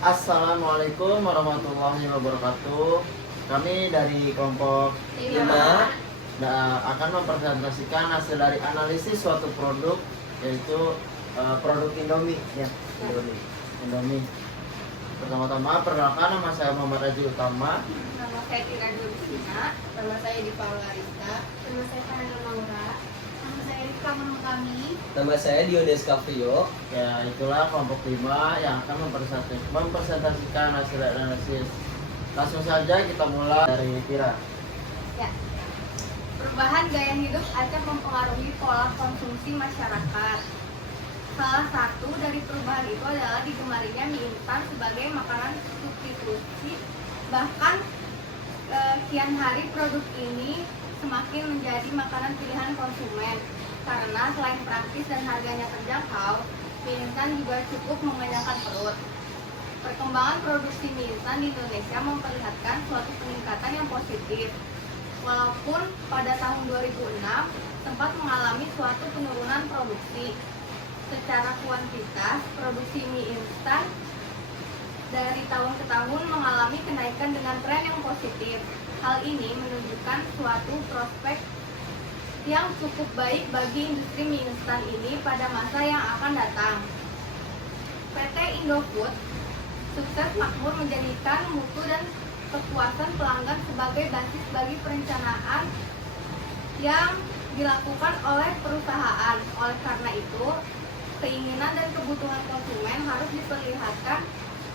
Assalamualaikum warahmatullahi wabarakatuh. Kami dari kelompok 5 akan mempresentasikan hasil dari analisis suatu produk, yaitu produk Indomie ya. Indomie. Pertama-tama perkenalkan, nama saya Muhammad Haji Utama. Nama saya Tira Dursina. Nama saya Dipa Larista. Nama saya Farana Maura. Nama saya Rifka Kami. Nama saya Diodes Kavio. Ya, itulah kelompok 5 yang akan mempresentasikan hasil analisis. Langsung saja kita mulai dari Tira. Ya. Perubahan gaya hidup akan mempengaruhi pola konsumsi masyarakat. Salah satu dari perubahan itu adalah digemarinya mie instan sebagai makanan substitusi. Bahkan kian hari produk ini semakin menjadi makanan pilihan konsumen karena selain praktis dan harganya terjangkau, mie instan juga cukup mengenyangkan perut. Perkembangan produksi mie instan di Indonesia memperlihatkan suatu peningkatan yang positif. Walaupun pada tahun 2006 sempat mengalami suatu penurunan produksi. Secara kuantitas, produksi mie instan dari tahun ke tahun mengalami kenaikan dengan tren yang positif. Hal ini menunjukkan suatu prospek yang cukup baik bagi industri mie instan ini pada masa yang akan datang. PT Indofood sukses makmur menjadikan mutu dan kepuasan pelanggan sebagai basis bagi perencanaan yang dilakukan oleh perusahaan. Oleh karena itu, keinginan dan kebutuhan konsumen harus diperlihatkan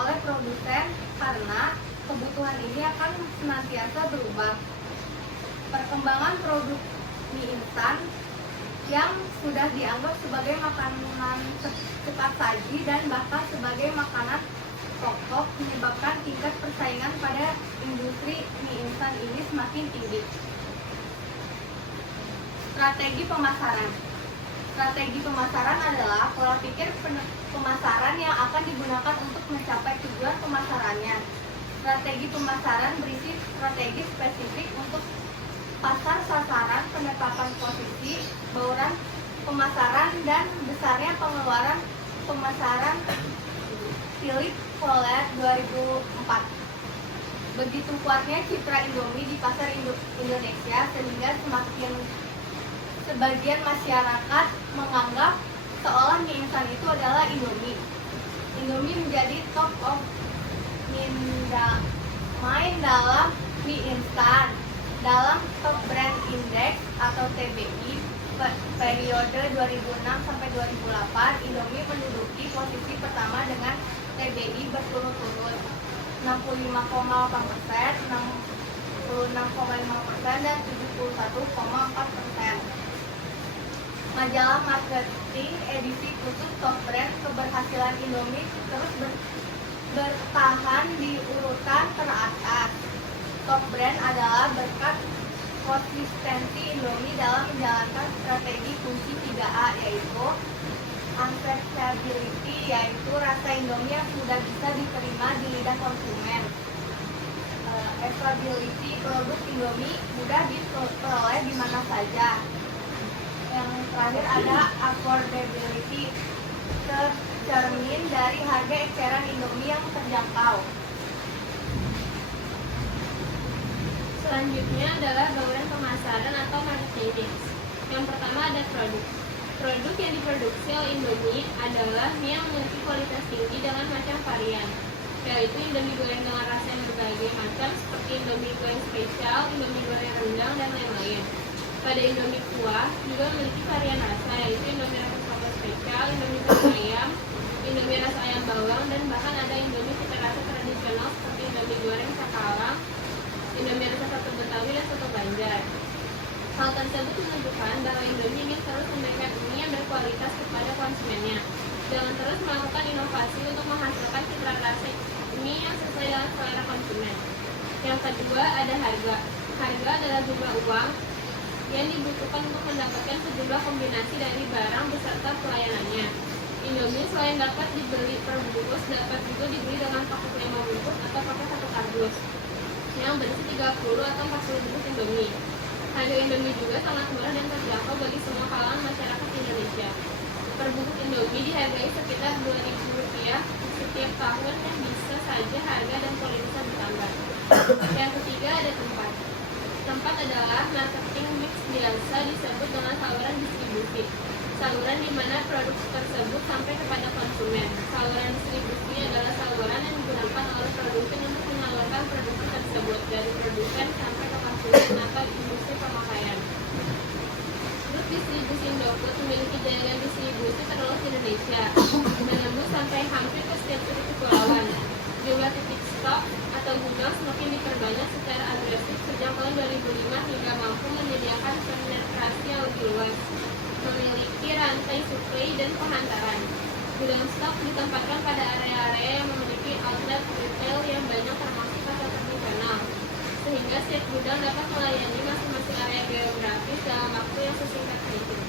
oleh produsen karena kebutuhan ini akan senantiasa berubah. Perkembangan produk mie instan yang sudah dianggap sebagai makanan cepat saji dan bahkan sebagai makanan pokok menyebabkan tingkat persaingan pada industri mie instan ini semakin tinggi. Strategi pemasaran. Strategi pemasaran adalah pola pikir pemasaran yang akan digunakan untuk mencapai tujuan pemasarannya. Strategi pemasaran berisi strategi spesifik untuk pasar sasaran, penetapan posisi, bauran pemasaran, dan besarnya pengeluaran pemasaran. Philip Kohler 2004. Begitu kuatnya citra Indomie di pasar Indonesia sehingga sebagian masyarakat menganggap seolah mie instan itu adalah Indomie. Indomie menjadi top of main dalam mie instan. Dalam Top Brand Index atau TBI periode 2006 sampai 2008, Indomie menduduki posisi pertama dengan TBI berturut-turut 65,8%, 66,5%, dan 71,4%. Majalah marketing edisi khusus Top Brand keberhasilan Indomie terus bertahan di urutan teratas. Top Brand adalah berkat konsistensi Indomie dalam menjalankan strategi kunci 3A, yaitu unsearchability, yaitu rasa Indomie yang sudah bisa diterima di lidah konsumen. Availability, produk Indomie mudah diperoleh di mana saja. Yang terakhir ada affordability, tercermin dari harga eceran Indomie yang terjangkau. Selanjutnya adalah bauran pemasaran atau marketing. Yang pertama ada produk. Produk yang diproduksi oleh Indomie adalah mie yang memiliki kualitas tinggi dengan macam varian, yaitu Indomie goreng dengan rasa yang berbagai macam seperti Indomie goreng spesial, Indomie goreng rendang, dan lain-lain. Pada Indomie kuah juga memiliki varian rasa, yaitu Indomie rasa sambal spesial, Indomie rasa ayam, Indomie rasa ayam bawang, dan bahkan ada Indomie cita rasa tradisional seperti Indomie goreng cakalang, Indomie rasa soto Betawi, dan soto Banjar. Hal tersebut menunjukkan bahwa Indomie ingin terus memberikan mie yang berkualitas kepada konsumennya, dengan terus melakukan inovasi untuk menghasilkan citra rasa mie yang sesuai dengan selera konsumen. Yang kedua ada harga. Harga adalah jumlah uang yang dibutuhkan untuk mendapatkan sejumlah kombinasi dari barang beserta pelayanannya. Indomie selain dapat dibeli per bungkus, dapat juga dibeli dengan paket 5 bungkus atau paket 1 kardus yang berisi 30 atau 40 bungkus Indomie. Harga Indomie juga sangat murah dan terjangkau bagi semua kalangan masyarakat Indonesia. Per bungkus Indomie dihargai sekitar Rp2.000 setiap tahun dan bisa saja harga dan kualitas bertambah. Yang ketiga ada tempat. Tempat adalah marketing mix, biasa disebut dengan saluran distribusi. Saluran di mana produk tersebut sampai kepada konsumen. Saluran distribusi adalah saluran yang digunakan oleh produsen untuk menyalurkan produksi tersebut dari produsen sampai ke konsumen atau industri pemakaian. Grup distribusi Indofood memiliki jaringan distribusi terluas di Indonesia, menembus sampai hampir ke setiap titik kepulauan. Jumlah titik stok atau gudang semakin diperbanyak secara agresif sejak tahun 2005 hingga mampu menyediakan penetrasi yang lebih luas, memiliki rantai suplai dan penghantaran. Gudang stok ditempatkan pada area-area yang memiliki outlet retail yang banyak termasuk pasar tradisional, sehingga setiap gudang dapat melayani masing-masing area geografis dalam waktu yang sesingkat mungkin.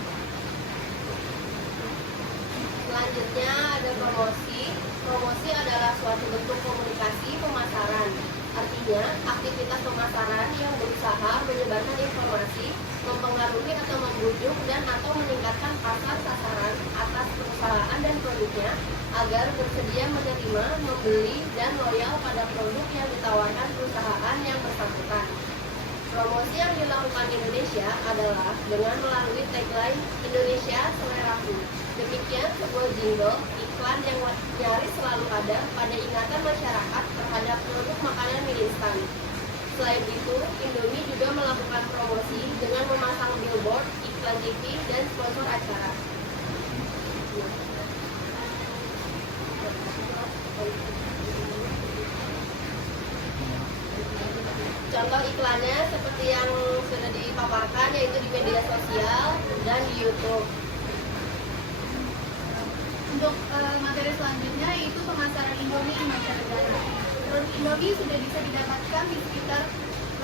Selanjutnya ada promosi. Promosi adalah suatu bentuk komunikasi pemasaran. Artinya, aktivitas pemasaran yang berusaha menyebarkan informasi, mempengaruhi atau membujuk dan atau meningkatkan pasar sasaran atas perusahaan dan produknya agar bersedia menerima, membeli, dan loyal pada produk yang ditawarkan perusahaan yang bersangkutan. Promosi yang dilakukan di Indonesia adalah dengan melalui tagline Indonesia Seleraku. Demikian sebuah jingle iklan yang nyaris selalu ada pada ingatan masyarakat terhadap produk makanan mie instan. Selain itu, Indomie juga melakukan promosi dengan memasang billboard, iklan TV, dan sponsor acara. Contoh iklannya seperti yang sudah dipaparkan, yaitu di media sosial dan di YouTube. Untuk materi selanjutnya yaitu pemasaran Indomie di mancanegara. Produk Indomie sudah bisa didapatkan di sekitar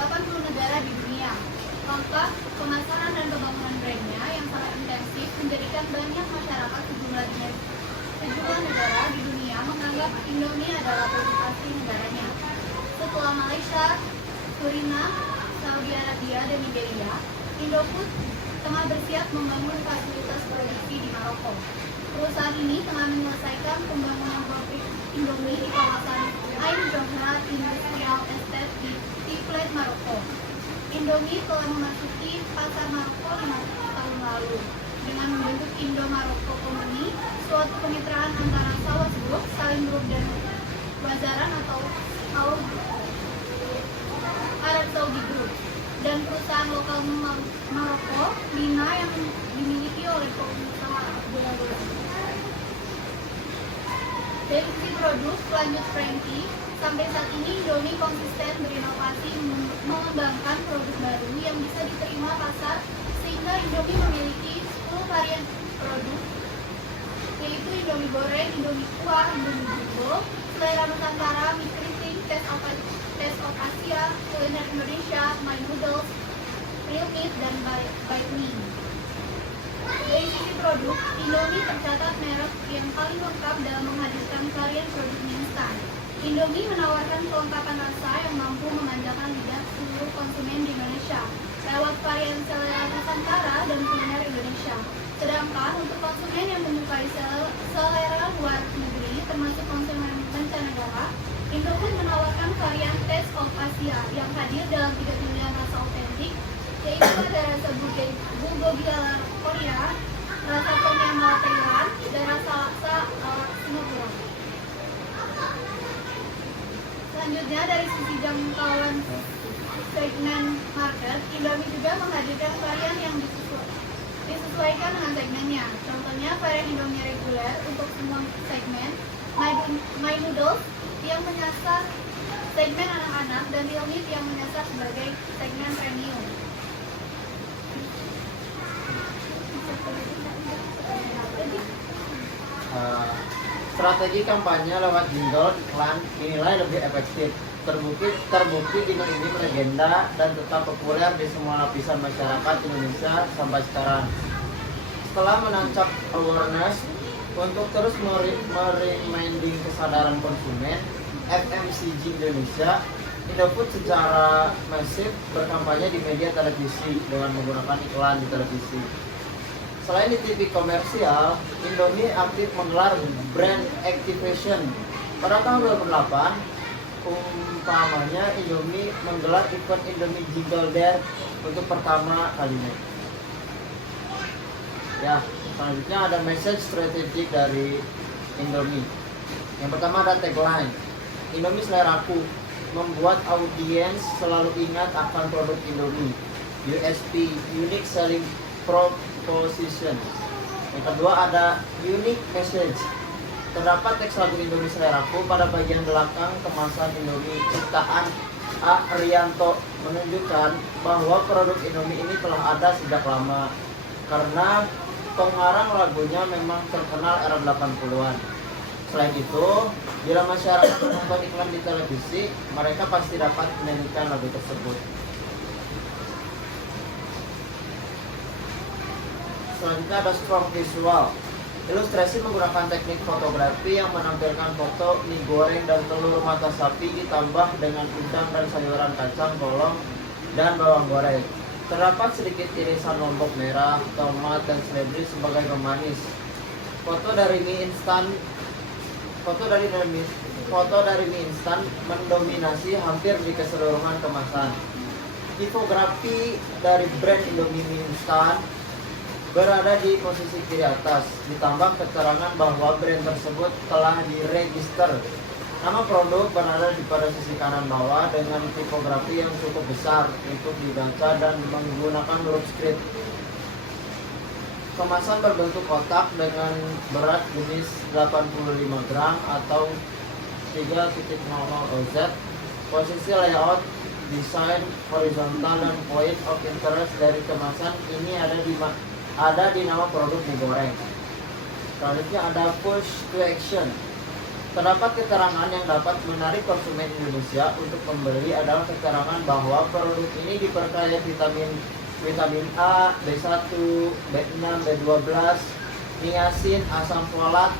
80 negara di dunia. Contoh pemasaran dan pembangunan brandnya yang sangat intensif menjadikan banyak masyarakat sejumlah negara di dunia menganggap Indomie adalah produk asli negaranya. Setelah Malaysia, Suriname, Saudi Arabia, dan Nigeria, Indofood tengah bersiap membangun fasilitas produksi di Maroko. Perusahaan ini tengah menyelesaikan pembangunan pabrik Indomie di kawasan Ain Johra Industrial Estate di Tiflis, Maroko. Indomie telah memasuki pasar Maroko 5 tahun lalu dengan membentuk Indo-Maroko Company, suatu kemitraan antara Sawas Group, Salim Group, dan Wazaran atau Arab Saudi Group, dan perusahaan lokal Maroko, Lina, yang dimiliki oleh pengusaha Abdullah. Dari sisi produk, lanjut Frankie, sampai saat ini Indomie konsisten berinovasi mengembangkan produk baru yang bisa diterima pasar, sehingga Indomie memiliki 10 varian produk, yaitu Indomie goreng, Indomie kuah, Indomie jumbo, selera Nusantara, mie keriting, Taste of Asia, kuliner Indonesia, My Noodles, Real Meat, dan Bite Me. Dari sisi produk, Indomie tercatat merek yang paling lengkap dalam menghadirkan varian produk mie instan. Indomie menawarkan kelengkapan rasa yang mampu memanjakan lidah seluruh konsumen di Indonesia lewat varian selera Nusantara dan kuliner Indonesia. Sedangkan untuk konsumen yang menyukai selera luar negeri, termasuk konsumen mancanegara, Indofood menawarkan varian Taste of Asia yang hadir dalam 3 pilihan rasa otentik, yaitu ada rasa bulgogi ala Korea, rasa tom yum ala Thailand, dan rasa laksa ala Singapura. Selanjutnya dari sisi jangkauan segmen market, Indomie juga menghadirkan varian yang disesuaikan dengan segmennya. Contohnya varian Indomie reguler untuk semua segmen, My Noodles yang menyasar segmen anak-anak, dan Real Meat yang menyasar sebagai segmen premium. Strategi kampanye lewat jingle iklan dinilai lebih efektif. Terbukti jingle ini melegenda dan tetap populer di semua lapisan masyarakat Indonesia sampai sekarang. Setelah menancap awareness untuk terus mereminding kesadaran konsumen, FMCG Indonesia, Indofood secara masif berkampanye di media televisi dengan menggunakan iklan di televisi. Selain di TV komersial, Indomie aktif menggelar brand activation. Pada tahun 2008, umpamanya Indomie menggelar event Indomie Jingle Bell untuk pertama kalinya. Ya, selanjutnya ada message strategik dari Indomie. Yang pertama ada tagline, Indomie seleraku, membuat audiens selalu ingat akan produk Indomie. USP, Unique Selling Proposition. Yang kedua ada unique message. Terdapat teks lagu Indomie seleraku pada bagian belakang kemasan Indomie ciptaan A. Rianto, menunjukkan bahwa produk Indomie ini telah ada sejak lama karena pengarang lagunya memang terkenal era 80-an. Selain itu, bila masyarakat menonton iklan di televisi, mereka pasti dapat menyanyikan lagu tersebut. Selanjutnya ada strong visual. Ilustrasi menggunakan teknik fotografi yang menampilkan foto mie goreng dan telur mata sapi ditambah dengan udang dan sayuran kacang, bolong, dan bawang goreng. Terdapat sedikit irisan lombok merah, tomat, dan seledri sebagai pemanis. Foto dari mie instan mendominasi hampir di keseluruhan kemasan. Tipografi dari brand Indomie mie instan berada di posisi kiri atas, ditambah keterangan bahwa brand tersebut telah diregister. Nama produk berada di pada sisi kanan bawah dengan tipografi yang cukup besar untuk dibaca dan menggunakan huruf script. Kemasan berbentuk kotak dengan berat jenis 85 gram atau 3.00 OZ. Posisi layout, desain, horizontal, dan point of interest dari kemasan ini ada di nama produk mie goreng. Selanjutnya ada push to action. Terdapat keterangan yang dapat menarik konsumen Indonesia untuk membeli adalah keterangan bahwa produk ini diperkaya vitamin A, B1, B6, B12, niacin, asam folat,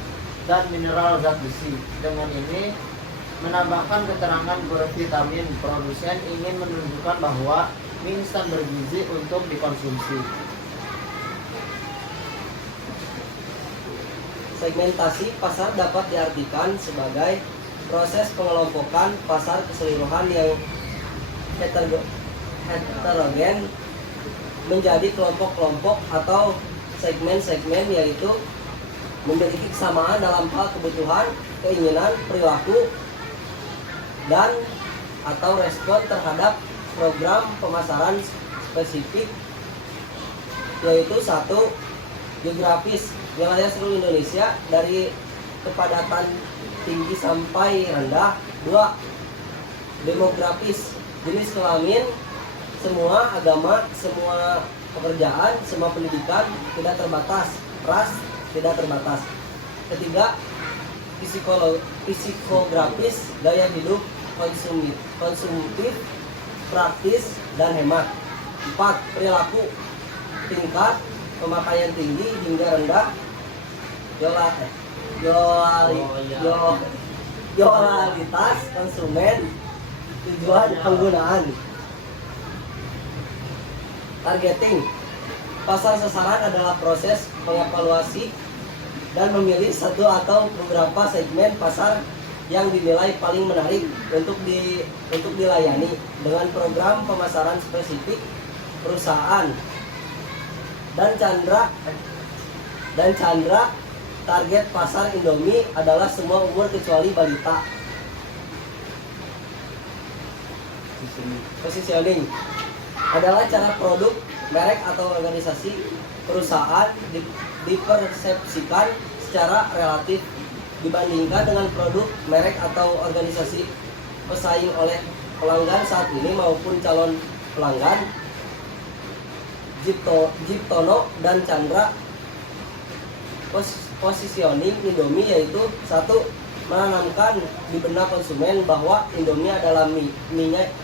dan mineral zat besi. Dengan ini menambahkan keterangan bervitamin, produsen ingin menunjukkan bahwa mie instan bergizi untuk dikonsumsi. Segmentasi pasar dapat diartikan sebagai proses pengelompokan pasar keseluruhan yang heterogen menjadi kelompok-kelompok atau segmen-segmen, yaitu memiliki kesamaan dalam hal kebutuhan, keinginan, perilaku, dan atau respon terhadap program pemasaran spesifik, yaitu 1. Geografis, wilayah seluruh Indonesia dari kepadatan tinggi sampai rendah. 2. Demografis, jenis kelamin, semua agama, semua pekerjaan, semua pendidikan, tidak terbatas, ras tidak terbatas. 3. Psikografis, gaya hidup, konsumtif, praktis, dan hemat. 4. Perilaku, tingkat pemakaian tinggi hingga rendah, loyalitas konsumen, tujuan penggunaan. Targeting, pasar sasaran adalah proses mengevaluasi dan memilih satu atau beberapa segmen pasar yang dinilai paling menarik untuk dilayani dengan program pemasaran spesifik perusahaan. Dan Chandra, target pasar Indomie adalah semua umur kecuali balita. Positioning adalah cara produk, merek atau organisasi perusahaan dipersepsikan secara relatif dibandingkan dengan produk, merek atau organisasi pesaing oleh pelanggan saat ini maupun calon pelanggan. Jiptono dan Chandra positioning Indomie yaitu 1. Menanamkan di benak konsumen bahwa Indomie adalah mie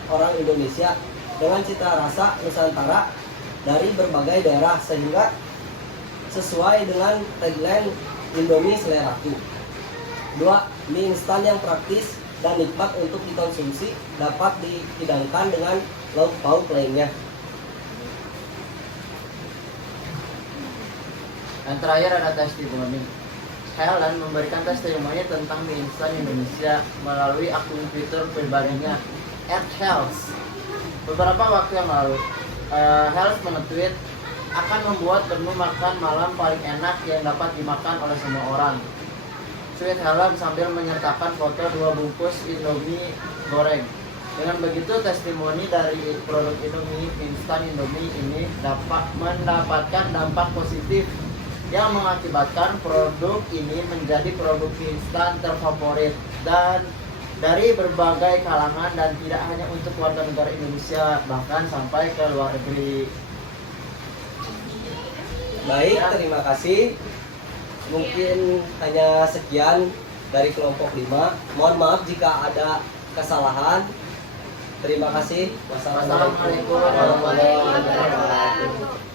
orang Indonesia dengan cita rasa Nusantara dari berbagai daerah sehingga sesuai dengan tagline Indomie seleraku. 2. Mie instan yang praktis dan nikmat untuk dikonsumsi dapat dihidangkan dengan lauk pauk lainnya. Yang terakhir ada testimoni. Helen memberikan testimoni tentang mie instan Indonesia melalui akun Twitter pribadinya @health. Beberapa waktu yang lalu, Health menetweet akan membuat menu makan malam paling enak yang dapat dimakan oleh semua orang. Tweet Helen sambil menyertakan foto 2 bungkus Indomie goreng. Dengan begitu, testimoni dari produk Indomie instan Indomie ini dapat mendapatkan dampak positif yang mengakibatkan produk ini menjadi produk instan terfavorit dan dari berbagai kalangan dan tidak hanya untuk warga negara Indonesia, bahkan sampai ke luar negeri. Baik, terima kasih. Mungkin hanya sekian dari kelompok 5. Mohon maaf jika ada kesalahan. Terima kasih. Wassalamualaikum Wassalamualaikum warahmatullahi warahmatullahi wabarakatuh. Wabarakatuh.